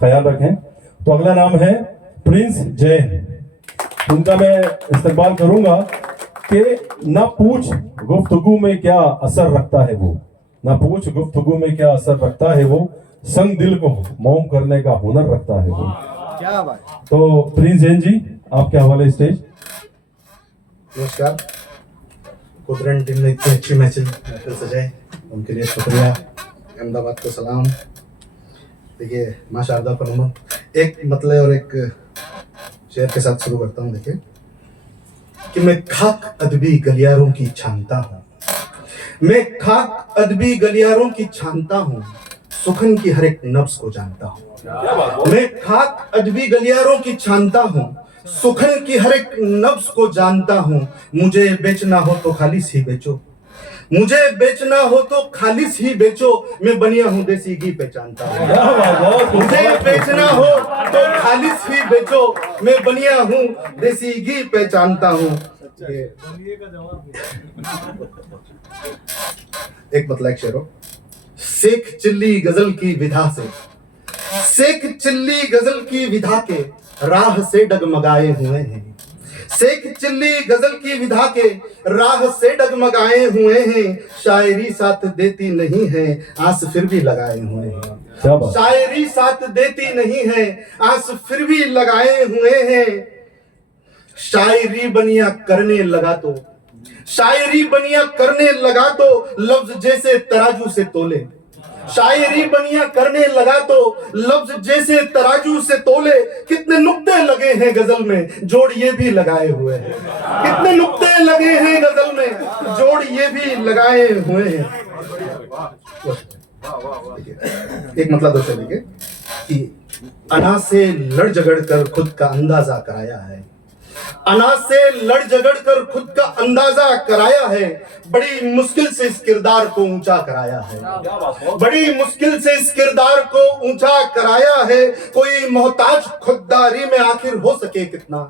ख्याल रखें। तो अगला नाम है प्रिंस जैन। उनका मैं इस्तकबाल करूंगा कि ना पूछ गुफ्तगू में क्या असर रखता है वो, ना पूछ गुफ्तगू में क्या असर रखता है वो, संग दिल को मौम करने का हुनर रखता है वो। क्या बात। तो प्रिंस जैन जी, आपके हवाले स्टेज। नमस्कार। कुदरत टीम ने इतनी अच्छी मैच सजाए, उनके लिए शुक्रिया। अहमदाबाद को सलाम। देखिए माशाअल्लाह पर नंबर एक मतलब और एक शेर के साथ शुरू करता हूँ। देखिए कि मैं खाक अदबी गलियारों की छानता हूँ, मैं खाक अदबी गलियारों की छानता हूँ, सुखन की हर एक नब्ज को जानता हूँ। मैं खाक अदबी गलियारों की छानता हूँ, सुखन की हर एक नब्ज को जानता हूँ। मुझे बेचना हो तो खालिस ही बेचो, मुझे बेचना हो तो खालिस ही बेचो, मैं बनिया हूँ देसी घी पहचानता हूँ। मुझे बेचना हो तो खालिस ही बेचो, मैं बनिया हूँ देसी घी पहचानता हूँ। एक मतलब एक शेर हो। शेख चिल्ली गजल की विधा से, शेख चिल्ली गजल की विधा के राह से डगमगाए हुए हैं, शेख चिल्ली गजल की विधा के राह से डगमगाए हुए हैं। शायरी साथ देती नहीं है, आस फिर भी लगाए हुए हैं। शायरी साथ देती नहीं है, आस फिर भी लगाए हुए हैं। शायरी बनिया करने लगा तो, शायरी बनिया करने लगा तो लफ्ज जैसे तराजू से तोले, शायरी बनिया करने लगा तो लफ्ज जैसे तराजू से तोले। कितने नुक्ते लगे हैं गजल में, जोड़ ये भी लगाए हुए हैं। कितने नुक्ते लगे हैं गजल में, जोड़ ये भी लगाए हुए हैं। एक मतलब तो चलिए कि अना से लड़ झगड़ कर खुद का अंदाजा कराया है, अना से लड़ झगड़ कर खुद का अंदाजा कराया है। बड़ी मुश्किल से इस किरदार को ऊंचा कराया है, बड़ी मुश्किल से इस किरदार को ऊंचा कराया है। कोई मोहताज खुददारी में आखिर हो सके कितना,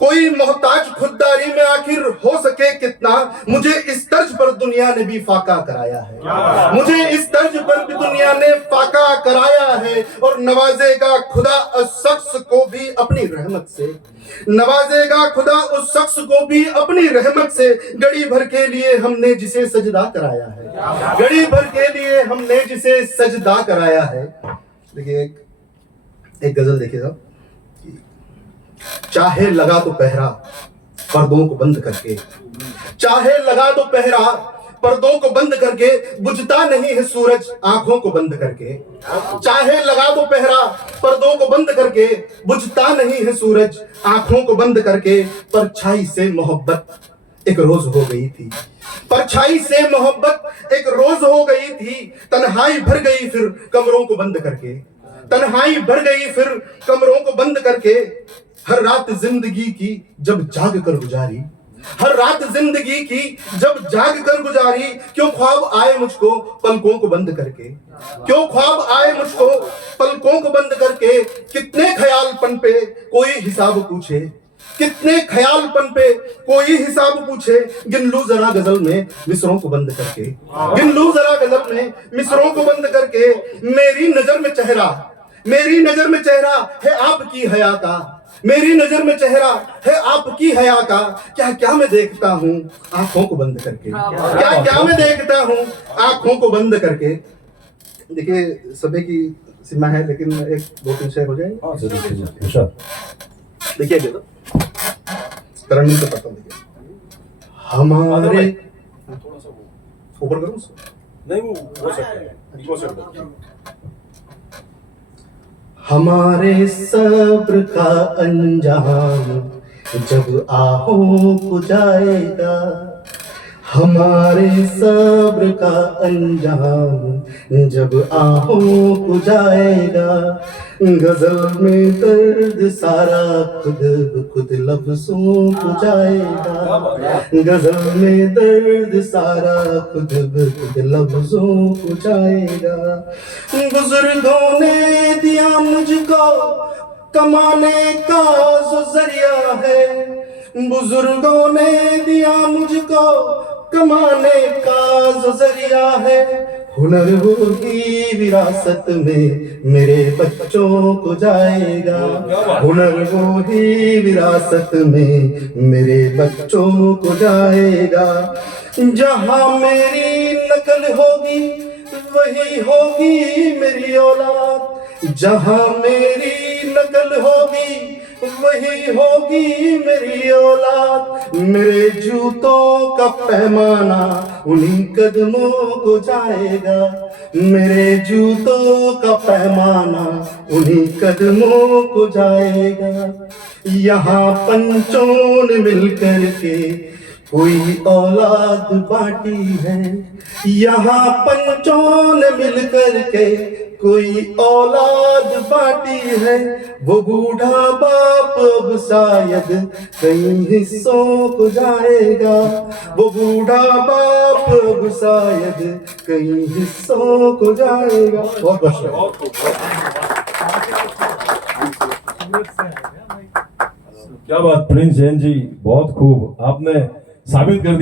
कोई मोहताज खुददारी में आखिर हो सके कितना। मुझे इस तर्ज पर दुनिया ने भी फाका कराया है, मुझे इस तर्ज पर भी दुनिया ने फाका कराया है। और नवाजेगा खुदा उस शख्स को भी अपनी रहमत से, नवाजेगा खुदा उस शख्स को भी अपनी रहमत से। घड़ी भर के लिए हमने जिसे सजदा कराया है, घड़ी भर के लिए हमने जिसे सजदा कराया है। देखिए एक गजल देखिए साहब। चाहे लगा तो पहरा पर्दों को बंद करके, चाहे लगा तो पहरा पर्दों को बंद करके, बुझता नहीं है सूरज आंखों को बंद करके। चाहे लगा तो पहरा पर्दों को बंद करके, बुझता नहीं है सूरज आंखों को बंद करके। परछाई से मोहब्बत एक रोज हो गई थी, परछाई से मोहब्बत एक रोज हो गई थी। तन्हाई भर गई फिर कमरों को बंद करके, तन्हाई भर गई फिर कमरों को बंद करके। हर रात जिंदगी की जब जाग कर गुजारी, हर रात जिंदगी की जब जाग कर गुजारी। क्यों ख्वाब आए मुझको पलकों को बंद करके, क्यों ख्वाब आए मुझको पलकों को बंद करके। कितने ख्यालपन पे कोई हिसाब पूछे, कितने ख्यालपन पे कोई हिसाब पूछे। गिन लूं जरा गजल में मिसरों को बंद करके, गिन लूं जरा गजल में मिसरों को बंद करके। मेरी नजर में चेहरा, मेरी नजर में चेहरा है आपकी हया का, मेरी नजर में चेहरा है आपकी हया का। क्या क्या मैं देखता हूँ आंखों को बंद करके, क्या क्या मैं देखता हूँ आंखों को बंद करके। देखिए सभी की सीमा है, लेकिन एक दो तीन शेर हो जाए। देखिए करण से पता देखिए। हमारे ऊपर करूँ नहीं वो सकते हैं। हमारे सब्र का अंजाम जब आहों को जाएगा, हमारे सब्र का अंजाम जब आहों को जाएगा। गजल में दर्द सारा खुद ब खुद लफ्जों को जाएगा, गजल में दर्द सारा खुद ब खुद लफ्जों को जाएगा। बुजुर्गों ने दिया मुझको कमाने का जो जरिया है, बुजुर्गों ने दिया मुझको कमाने का जो जरिया है। हुनर वो ही विरासत में मेरे बच्चों को जाएगा। हुनर वो ही विरासत में मेरे बच्चों को जाएगा। जहां मेरी नकल होगी वही होगी मेरी औलाद। जहां मेरी नकल होगी वही होगी मेरी औलाद। मेरे जूतों का पैमाना उन्हीं कदमों को जाएगा। मेरे जूतों का पैमाना उन्हीं कदमों को जाएगा। यहाँ पंचों ने मिलकर के कोई औलाद बांटी है। यहाँ पंचों ने मिलकर के कोई औलाद बांटी है। वो बूढ़ा बाप अब शायद कई हिस्सों को जाएगा। वो बूढ़ा बाप अब शायद कई हिस्सों को जाएगा। बहुत बहुत क्या बात प्रिंस जैन जी, बहुत खूब आपने साबित कर दिया।